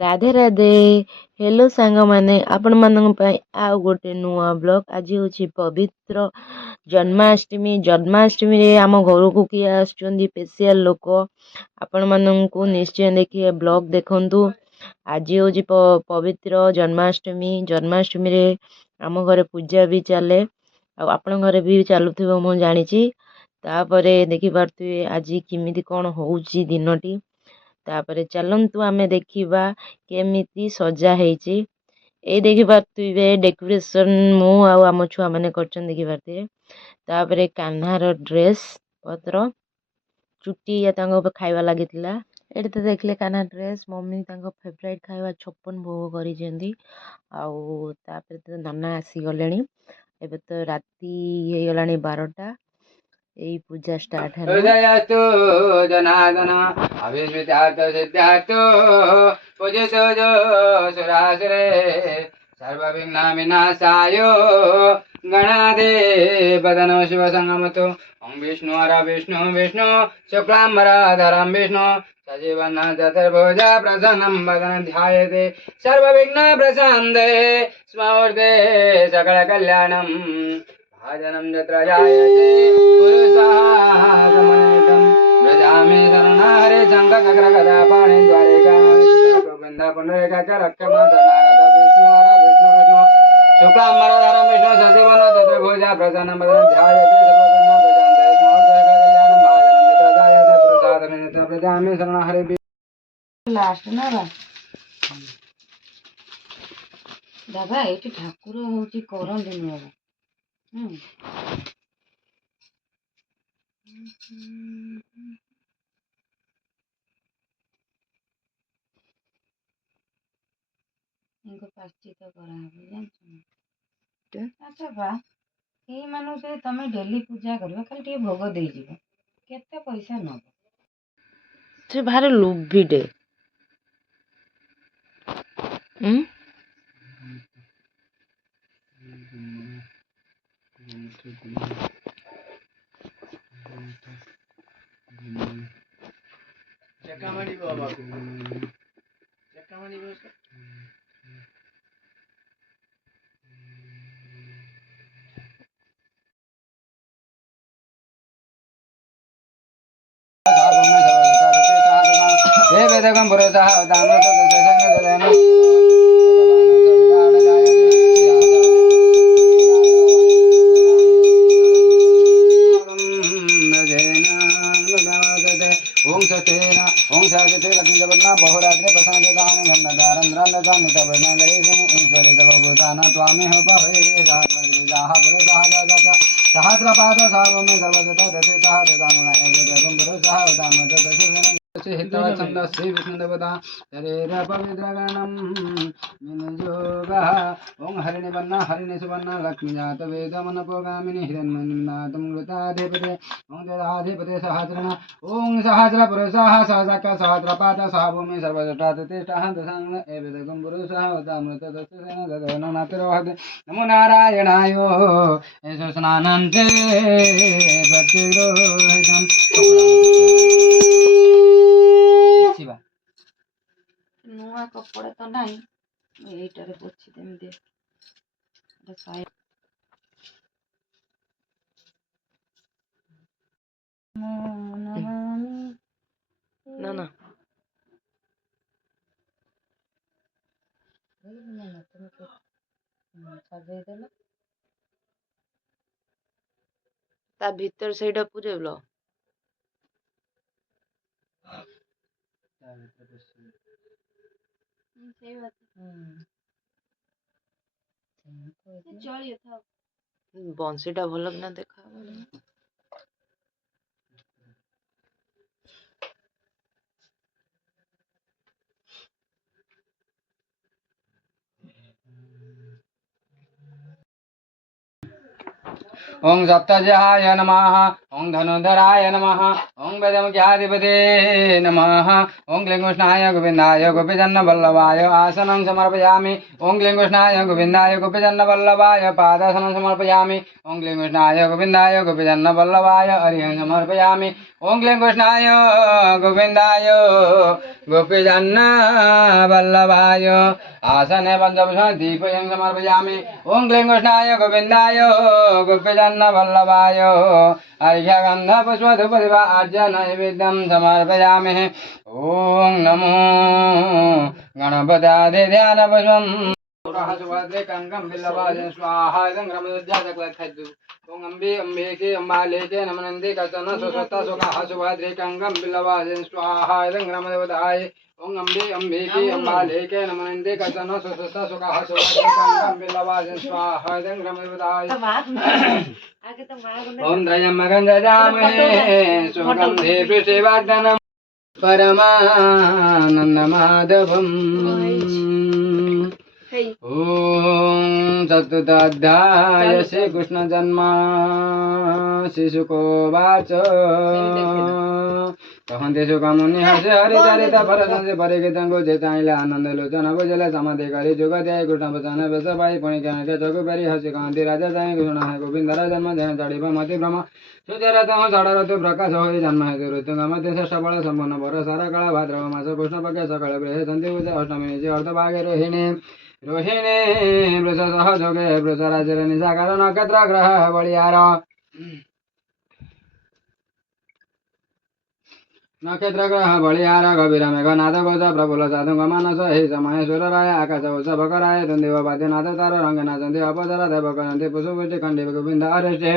Radhe Radhe hello सांग माने आपण मानन पई आ गोटे नुआ ब्लॉग आज होची पवित्र जन्माष्टमी रे आम घर को किए आछुंदी स्पेशल लोक आपण मानन को निश्चय देखिए ब्लॉग देखंतु आज होची पवित्र जन्माष्टमी रे आम घरे पूजा भी चले आपण घरे भी चालुथिबो मु जानिची तापरे देखि पारथुए आज किमिति कोन होउची दिनटी तापरे चलंतु आमे देखिबा केमिति सजा हेची ए देखि पारथुबे डेकोरेशन मु आ आम छुआ माने करछन देखि पारथुए तापरे कान्हार ड्रेस पत्र चुटी या तांगो खाइबा लागितला एठी तो देखले कान्हा ड्रेस मम्मी तांगो फेवरेट खाइबा 56 भोग करी जेंदी आउ तापरे तो नन्ना आसी गलेनी एबे तो राती हे गलानी 12टा एई पूजा स्टार्ट है हृदयस्तु जनार्दन अभिस्मृत्यार्थ सिद्ध्यार्थो पूजितो जो सुरासुरे सर्वविघ्न विनाशाय गणाधिपतनो शिव संगमतो ओम विष्णु हर विष्णु विष्णु शुक्लांबरधरं विष्णु सजीवन चतुर्भुजा प्रसन्नं वदनं ध्यायते सर्वविघ्न प्रशान्ते स्मूर्ते सकल कल्याणं भाजनं यत्र जायते पुरुषागमनितं व्रजामि शरणारे शङ्खचक्रगदा पाणिद्वारिका गोविन्द पुण्डरीकाक्षरक्षमा शरणागत विष्णुहर विष्णु विष्णु शुक्लांबरधरं विष्णु सजीवन चतुर्भुजा प्रसन्नं वदनं ध्यायते सर्वविघ्न प्रशान्ते स्मूर्ते सकल कल्याणं भाजनं यत्र जायते पुरुषागमनितं व्रजामि शरणारे लास्ट ना दादा एठी ठाकुर होची करंदिनी बाबा इनको पाश्चित कराबे जानछ अच्छा बा ए मानु से तमे डेली पूजा करबो खाली टे भोग देई जीवो केते पैसा न से भारे लुभिटे चकामणि बाबा चकामणि बस हे वेदकं पुरुषः दामोदरसंगदलेन ओम सतेन ओम सागते लक्ष्मीजपन्ना बहुरात्रे प्रसन्नते दानं गन्धदारंद्रं नितवना गणेशं ईश्वरे तव भूताना त्वामे हो भवे जाहा पुरुषः जाता सहस्रपाद सावमे सर्वदता दते तः ददानुना एवेदकं पुरुषः दामोदरसंगदलेन हितवचन्दस्य विष्णुदेवता शरीर पवित्रगणं विनियोगः ओं हरिणिवन्ना हरिणिसुवर्णा लक्ष्मीजात वेदमनपोगामिनी हिरण्यन्नातं कृताधिपते ओं ददाधिपते सहस्रण ओं सहस्रपुरुषः सहस्रक सहस्रपाद सहभूमि सर्वदता तिष्ठः दशाङ्ग एवेदकं पुरुषः दामोदरसंगदलेन ददनो नातिरोहते नमो नारायणाय एष स्नानन्ते प्रतिरोहितं नुआ कपड़ा तो नहीं एटारे पोछि देम दे साइ ना ना ता भीतर सेटा पुरेबलो सही बात चलिए था बंसीटा भल कि ना देखा ओं सप्तजहाय नमः ओं धनुधराय नमः ओं वेदमुख्याधिपते नमः ओं क्लीं गोविन्दाय गोपीजन्नवल्लभाय आसनं समर्पयामि ओं क्लीं गोविन्दाय गोपीजन्नवल्लभाय पादासनं समर्पयामि ओं क्लीं गोविन्दाय गोपीजन्नवल्लभाय अर्घ्यं समर्पयामि ओं क्लीं गोविन्दाय गोपीजन्नवल्लभाय आसने पञ्चपुष्पं दीपं समर्पयामि ओं क्लीं गोविन्दाय गोपीजन्नवल्लभाय अर्घ्यगन्धपुष्पधूपदीप आर्जनैवेद्यं समर्पयामि ओं नमो गणपतादिध्यानपुष्पं सुभद्रे कङ्कं बिल्लवादे स्वाहा इदं ग्रमदुद्याचक्लखद्दु ओं अम्बे अम्बेके अम्बालेके नमनन्दे कचन सुस्वस्ता सुखाः सुभद्रे कङ्कं बिल्लवादे स्वाहा इदं ग्रमदेवताय ओं अम्बे अम्बेके अम्बालेके नमनन्दे कचन सुस्वस्ता सुखाः सुभद्रे कङ्कं बिल्लवादे स्वाहा इदं ग्रमदेवताय ओं त्रयम्बकं जजामहे सुगन्धे पुष्टिवर्धनम् परमानन्दमाधवम् ॐ चतुर्थाध्याय श्रीकृष्णजन्म शिशुकोवाच कहन्ति सुखमुनि हसे हरिचरित परसंसि परिगीतं गुजे चाहिले आनन्द लोचन बुझले समाधि करि जुग ध्याय कृष्ण वचन बेस पाई पुनि के चकु पेरि हसि कहन्ति राजा चाहे कृष्ण है गोविंद जन्म देह चढ़िब मति भ्रम सुचरत षडरतु प्रकाश होई जन्म हेतु ऋतु गमति श्रेष्ठ बल संपन्न वर सारा काल भाद्रव मास कृष्ण पक्ष सकल गृह सन्ति पूज अष्टमी निचि अर्थ भागे रोहिणी रोहिणी वृष सहयोगे वृषराजर निशाकार नक्षत्र ग्रह बलियार नक्षत्र ग्रह बलियार गभीर मेघनाथ घोष प्रफुल्ल साधु मानस हे समय सुर राय आकाश उत्सव कराय तुंदेव वाद्यनाथ तार रंग नाचन्ति अपसर देव करन्ति पुष्पुष्टि खण्डे गोविन्द अरेष्टे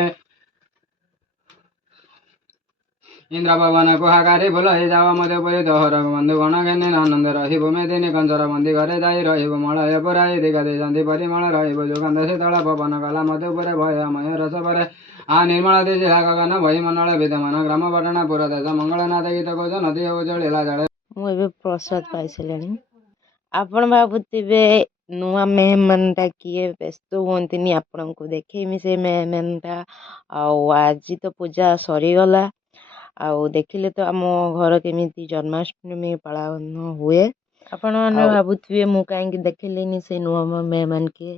इंद्र भवन कुहाकारी फुल ही जावा मध्य परि दहर बंधु गण घेने आनंद रहिबु मेदिनी कंचर बंदी घरे जाई रहिबु मलय पुराई दिगा देशंति परिमल रहिबु जुगंध शीतल पवन कला मधु परे भयमय रस परे आ निर्मल दिशि गगन भयमंडल विद्यमान ग्राम पटना पुर देश मंगलनाथ गीत गोज नदी उजଳିଲା जड़े ମୁଁ ଏବେ ପ୍ରସାଦ ପାଇସାରିଲିଣି। ଆପଣ ଭାବୁଥିବେ ନୂଆ ମେହମାନଟା କିଏ, ବ୍ୟସ୍ତ ହୁଅନ୍ତିନି, ଆପଣଙ୍କୁ ଦେଖେଇମି ସେ ମେହମାନଟା। ଆଉ ଆଜି ତ ପୂଜା ସରିଗଲା। ଆଉ ଦେଖିଲେ ତ ଆମ ଘର କେମିତି ଜନ୍ମାଷ୍ଟମୀ ପାଳନ ହୁଏ। ଆପଣମାନେ ଭାବୁଥିବେ ମୁଁ କାହିଁକି ଦେଖିଲିନି ସେ ନୂଆ ମେହମାନ କିଏ।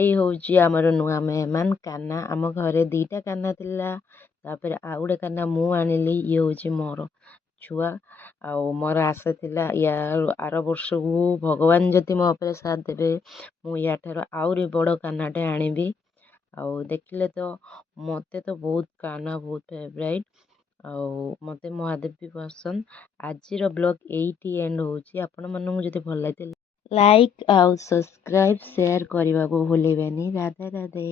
ଏଇ ହେଉଛି ଆମର ନୂଆ ମେହମାନ କାହ୍ନା। ଆମ ଘରେ ଦୁଇଟା କାହ୍ନା ଥିଲା, ତାପରେ ଆଉ ଗୋଟେ କାହ୍ନା ମୁଁ ଆଣିଲି। ଇଏ ହେଉଛି ମୋର ଛୁଆ। ଆଉ ମୋର ଆଶା ଥିଲା ଆର ବର୍ଷକୁ ଭଗବାନ ଯଦି ମୋ ଉପରେ ସାଥ ଦେବେ, ମୁଁ ୟାଠାରୁ ଆହୁରି ବଡ଼ କାହ୍ନାଟେ ଆଣିବି। ଆଉ ଦେଖିଲେ ତ ମୋତେ ତ ବହୁତ କାହ୍ନା ବହୁତ ଫେଭରାଇଟ୍। ଆଉ ମୋତେ ମହାଦେବ ବି ପସନ୍ଦ। ଆଜିର ବ୍ଲଗ୍ ଏଇଠି ଏଣ୍ଡ ହେଉଛି। ଆପଣମାନଙ୍କୁ ଯଦି ଭଲ ଲାଗିଥିଲା ଲାଇକ୍ ଆଉ ସବସ୍କ୍ରାଇବ୍ ସେୟାର କରିବାକୁ ଭୁଲିବେନି। ରାଧେ ରାଧେ।